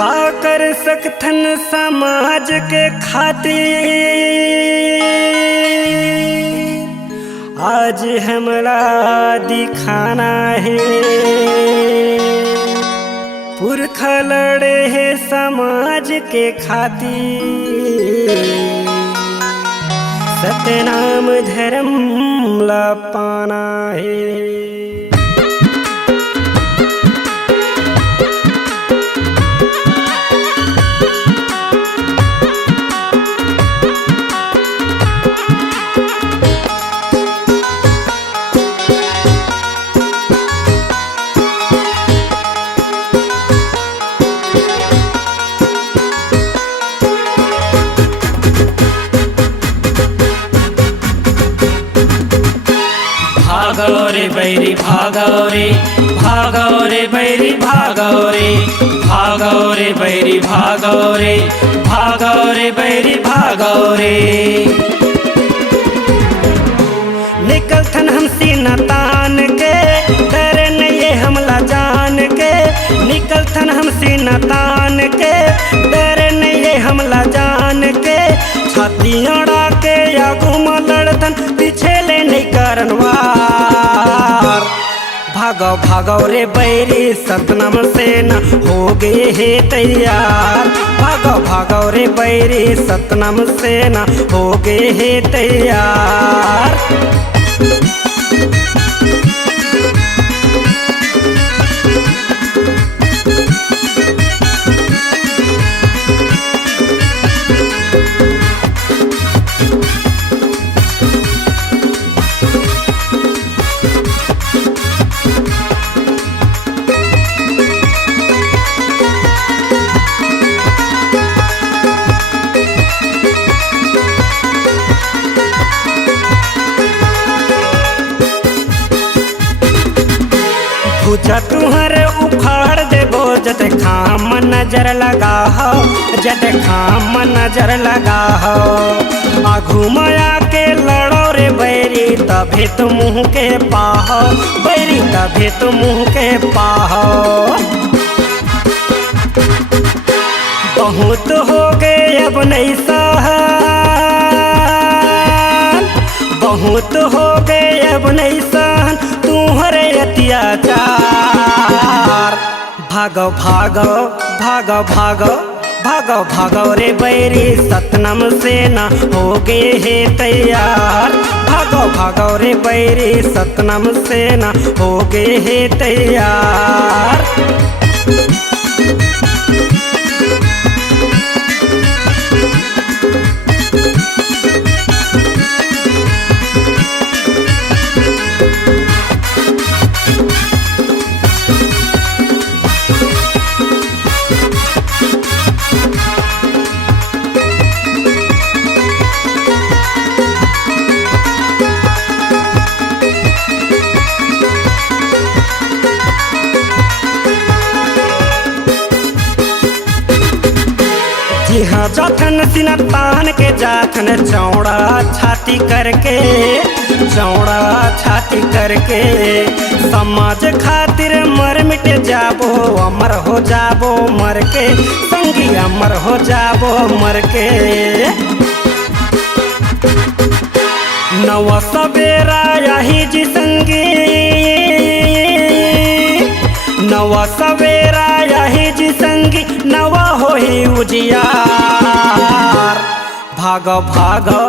का कर सकथन समाज के खातिर आज हमरा दिखाना है। पुरखा लड़े है समाज के खातिर सतनाम धर्म ला पाना है। भागो रे बैरी भागो रे बैरी भागो रे बैरी भागो रे बैरी भागो रे। निकलथन हम सीना तान के डर नहीं हमला जान के। निकलथन हम सीना तान के डर नहीं हमला जान के। छाती अड़ा के आगू में लड़थन पीछे ले नहीं करनवार। भागो भागो रे बैरी सतनाम से न हो गए है तैयार। भागो भागो रे बैरी सतनाम से न हो गए है तैयार। पूछा तुम्हारे उखाड़ देबो जते खाम नजर लगा हो। जते खाम नजर लगा हो आघू माया के लड़ो रे बैरी तभे तो मुँह के पाहो। बैरी तभे तो मुँह के पाहो। बहुत हो गए अब नहीं सहन। बहुत हो गए अब नहीं सहन तुम्हारे अत्याचार। भागो भागो भागो भागो भागो भागो रे बैरी सतनाम से न हो गए है तैयार। भागो भागो रे बैरी सतनाम से न हो गए है तैयार। हाँ जाथन सीना तान के जाथन चौड़ा छाती करके। चौड़ा छाती करके समाज खातिर मर मिट जाबो अमर हो जाबो मर के। संगी अमर हो जाबो मर के। नवा सवेरा यही जी संगी। नवा सवेरा यही जी संगी नवा हो ही उजियार। भागो भागो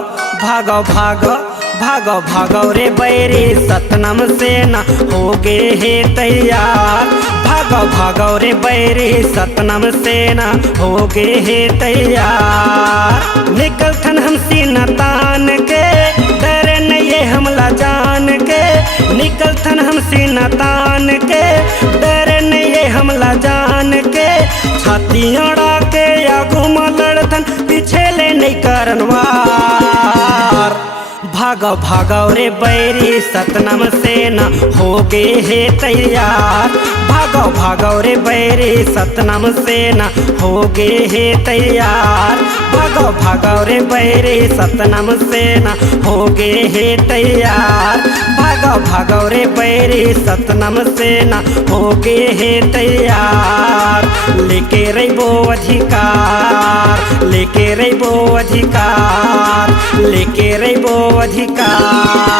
भागो भागो भागो भागो रे बैरी सतनाम से न हो गए है तैयार। भागो भागो रे बैरी सतनाम से न हो गए है तैयार। निकलथन हम सीना तान के डर नहीं हमला जान के। निकलथन हम सीना तान के डर नहीं हमला जान के। छाती अड़ा के आगू में लड़थन पीछे ले नहीं करनवार। भागो भागो रे बैरी सतनाम से न हो गए है तैयार। भागो भागो रे बैरी सतनाम से न हो गए है तैयार। भागो भागो रे बैरी सतनाम से न हो गए है तैयार। भागो भागो रे बैरी सतनाम से न हो गए है तैयार। लेके रहिबो अधिकार, लेके रहिबो अधिकार, लेके रहिबो अधिकार।